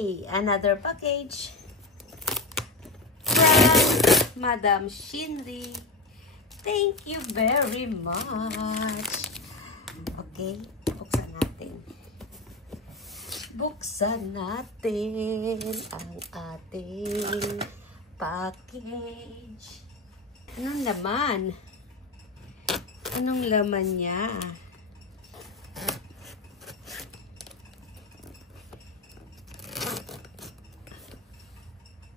Okay, another package from Madam Shinri. Thank you very much. Okay, buksan natin. Buksan natin ang ating package. Anong laman? Anong laman niya?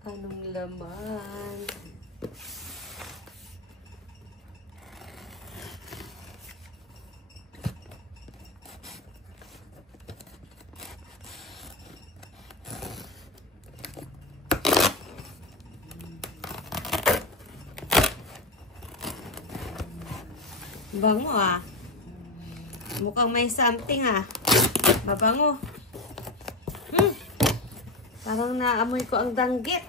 Anong laman? Bango ah. Mukhang may something ah. Mabango. Parang naamoy ko ang danggit.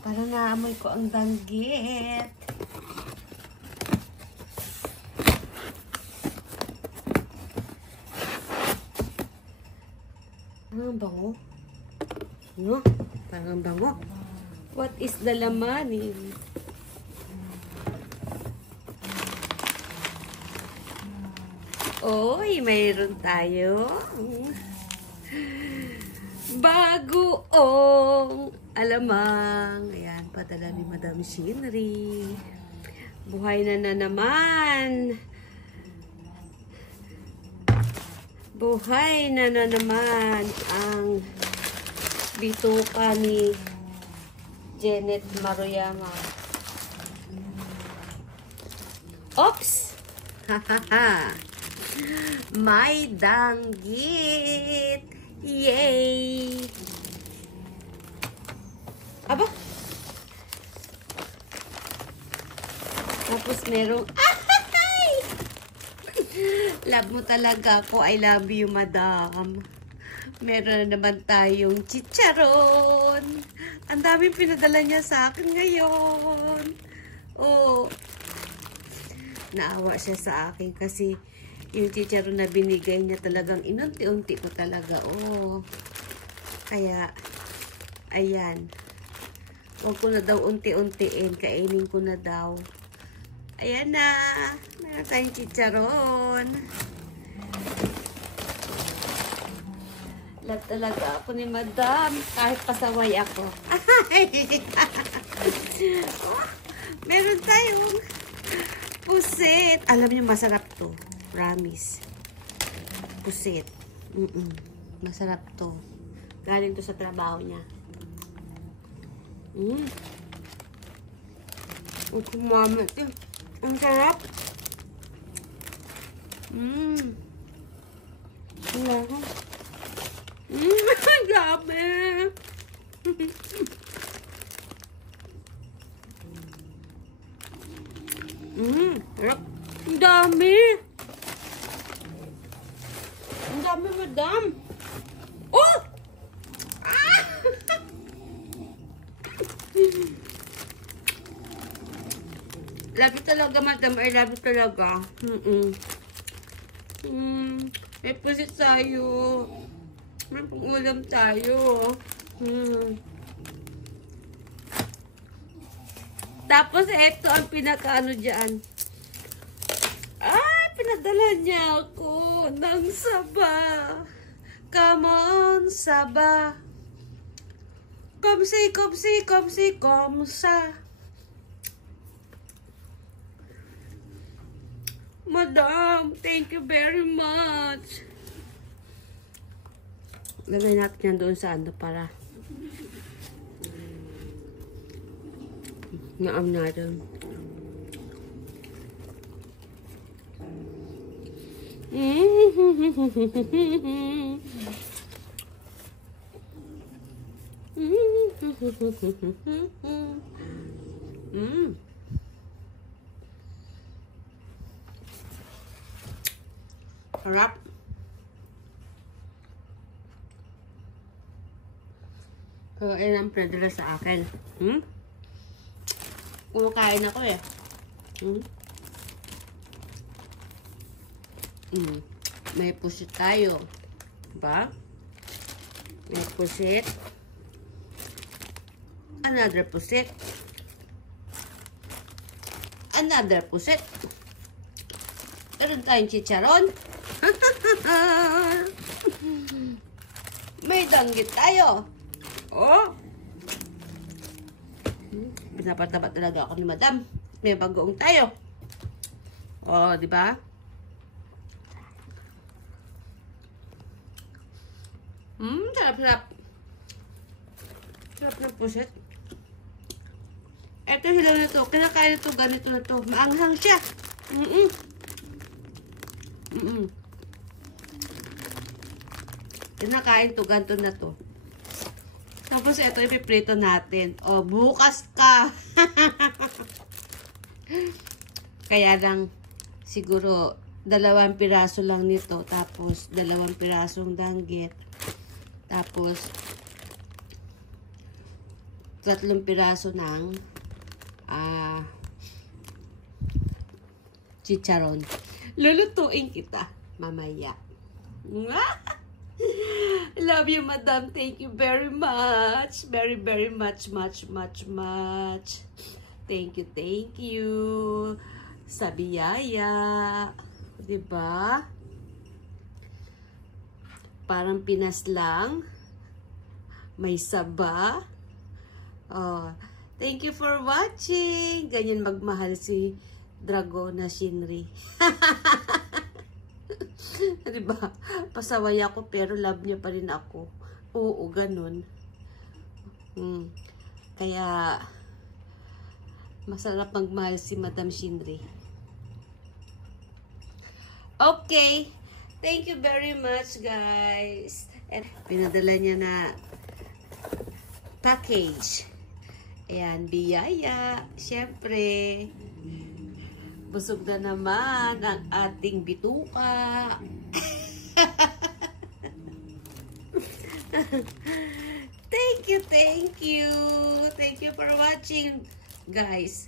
Parang naamoy ko ang danggit. Parang bango. No? Parang bango. What is the laman? Oy, mayroon tayo bagoong alamang. Ayan, padala ni Madam Shinri. Buhay na naman. Buhay na naman ang bituka ni Janet Maruyama. Oops! Hahaha! May danggit! Yay! Aba! Tapos merong... Ay! Love mo talaga ako. I love you, madam. Meron na naman tayong chicharon. Ang daming pinadala niya sa akin ngayon. Oh. Naawa siya sa akin kasi yung chicharon na binigay niya talagang inunti-unti ko talaga. Oh. Kaya, ayan. Huwag ko na daw unti-untiin. Kainin ko na daw. Ayan na. Meron tayong chicharon. Love talaga ako ni madam. Kahit pasaway ako. Oh, meron tayong pusit. Alam niyo, masarap to. Promise. Pusit. Masarap to. Galing to sa trabaho niya. Ang kumamit eh. Ang sarap. Ang dami. Ang dami. Ang dami, madam. Oh! Ah! Love talaga, madam. I love you talaga. May pusit tayo. May pang-ulam tayo. Tapos, eto ang pinaka-ano dyan. Ay, pinadala niya ako ng saba. Come on, saba. Komsi, komsi, komsi, komsa. Madam, thank you very much. Lagay natin yan doon sa ano para naam natin. Sarap. So, ayun ang pinadala sa akin. Kumakain ako eh. May pusit tayo. Diba? May pusit. Another pusit. Another pusit. Meron tayong chicharon. May danggit tayo. Oh. Pinapataba talaga ako ni Madam. May bagoong tayo. Oh, di ba? Sarap-sarap. Sarap ng pusit. Ito hilaw na to. Kinakain na to. Ganito na to. Maanghang siya. Kinakain to. Ganito na to. Tapos ito ipiprito natin. O, bukas ka. Kaya lang, siguro, 2 piraso lang nito. Tapos, 2 pirasong danggit. Tapos, 3 piraso ng chicharon. Lulutuin kita mamaya. Love you, Madam. Thank you very much. Very, very much, much. Thank you. Sa biyaya. Diba? Parang Pinas lang. May saba. Oh, thank you for watching. Ganyan magmahal si Dragona Shinri. Diba? Pasaway ako pero love niya pa rin ako. Oo, ganun. Kaya masarap magmahal si Madam Shinri. Okay. Thank you very much, guys. And pinadala niya na package. Ayan, biyaya. Siyempre, busog na naman ang ating bituka. Thank you. Thank you for watching, guys.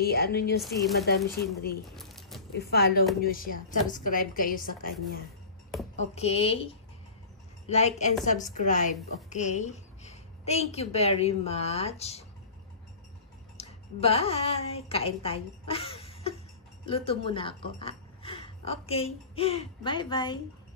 I-ano nyo si Madam Shinri. I-follow nyo siya. Subscribe kayo sa kanya. Okay? Like and subscribe. Okay? Thank you very much. Bye! Kain tayo. Luto muna ako, ha? Okay. Bye-bye.